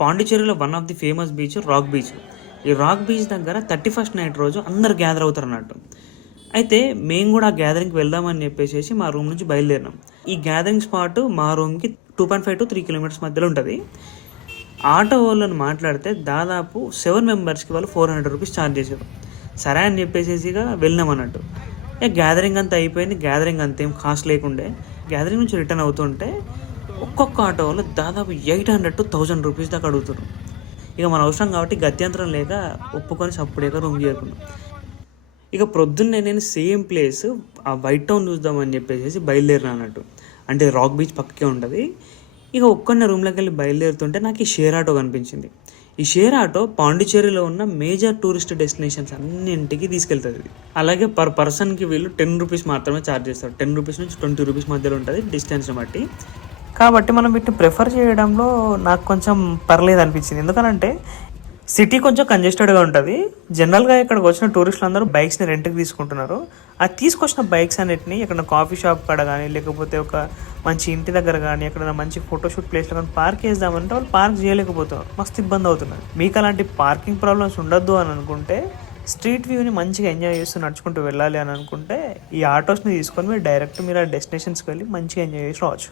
పాండిచ్చేరిలో one of the famous beach rock beach. ఈ rock beach దగ్గర 31st night రోజు అందరు గ్యాదర్ అవుతారు అన్నట్టు. అయితే మేము కూడా ఆ గ్యాదరింగ్కి వెళ్దామని చెప్పేసి మా రూమ్ నుంచి బయలుదేరినాం. ఈ గ్యాదరింగ్ స్పాట్ మా రూమ్కి 2.5 to 3 kilometers మధ్యలో ఉంటుంది. ఆటో వాళ్ళని మాట్లాడితే దాదాపు 7 మెంబర్స్కి వాళ్ళు 400 రూపీస్ ఛార్జ్ చేశారు. సరే అని చెప్పేసి వెళ్ళినాం అన్నట్టు. గ్యాదరింగ్ అంతా అయిపోయింది. గ్యాదరింగ్ అంతేం కాస్ట్ లేకుండే. గ్యాదరింగ్ నుంచి రిటర్న్ అవుతుంటే ఒక్కొక్క ఆటో వాళ్ళు దాదాపు 800 to 1000 రూపీస్ దాకా అడుగుతారు. ఇక మన అవసరం కాబట్టి గత్యంతరం లేక ఒప్పుకొని సప్పుడేక రూమ్ చేరుకున్నాం. ఇక ప్రొద్దున్నే నేను సేమ్ ప్లేస్ ఆ వైట్ టౌన్ చూద్దామని చెప్పేసి బయలుదేరిన అన్నట్టు. అంటే రాక్ బీచ్ పక్కకే ఉంటుంది. ఇక ఒక్కనే రూమ్లోకి వెళ్ళి బయలుదేరుతుంటే నాకు ఈ షేర్ ఆటో కనిపించింది. ఈ షేర్ ఆటో పాండిచ్చేరిలో ఉన్న మేజర్ టూరిస్ట్ డెస్టినేషన్స్ అన్నింటికి తీసుకెళ్తుంది. అలాగే పర్ పర్సన్కి వీళ్ళు 10 రూపీస్ మాత్రమే ఛార్జ్ చేస్తారు. 10 రూపీస్ నుంచి 20 రూపీస్ మధ్యలో ఉంటుంది డిస్టెన్స్ని బట్టి. కాబట్టి మనం వీటిని ప్రిఫర్ చేయడంలో నాకు కొంచెం పర్లేదు అనిపించింది. ఎందుకనంటే సిటీ కొంచెం కంజెస్టెడ్గా ఉంటుంది. జనరల్గా ఇక్కడికి వచ్చిన టూరిస్టులు అందరూ బైక్స్ని రెంట్కి తీసుకుంటున్నారు. ఆ తీసుకొచ్చిన బైక్స్ అన్నిటిని ఎక్కడ కాఫీ షాప్ కాడ కానీ, లేకపోతే ఒక మంచి ఇంటి దగ్గర కానీ, ఎక్కడైనా మంచి ఫోటోషూట్ ప్లేస్లో కానీ పార్క్ చేద్దామంటే వాళ్ళు పార్క్ చేయలేకపోతున్నారు. మస్తు ఇబ్బంది అవుతున్నారు. మీకు అలాంటి పార్కింగ్ ప్రాబ్లమ్స్ ఉండొద్దు అని అనుకుంటే, స్ట్రీట్ వ్యూని మంచిగా ఎంజాయ్ చేస్తూ నడుచుకుంటూ వెళ్ళాలి అని అనుకుంటే ఈ ఆటోస్ని తీసుకొని మీరు డైరెక్ట్ మీరు ఆ డెస్టినేషన్స్కి వెళ్ళి మంచిగా ఎంజాయ్ చేసి రావచ్చు.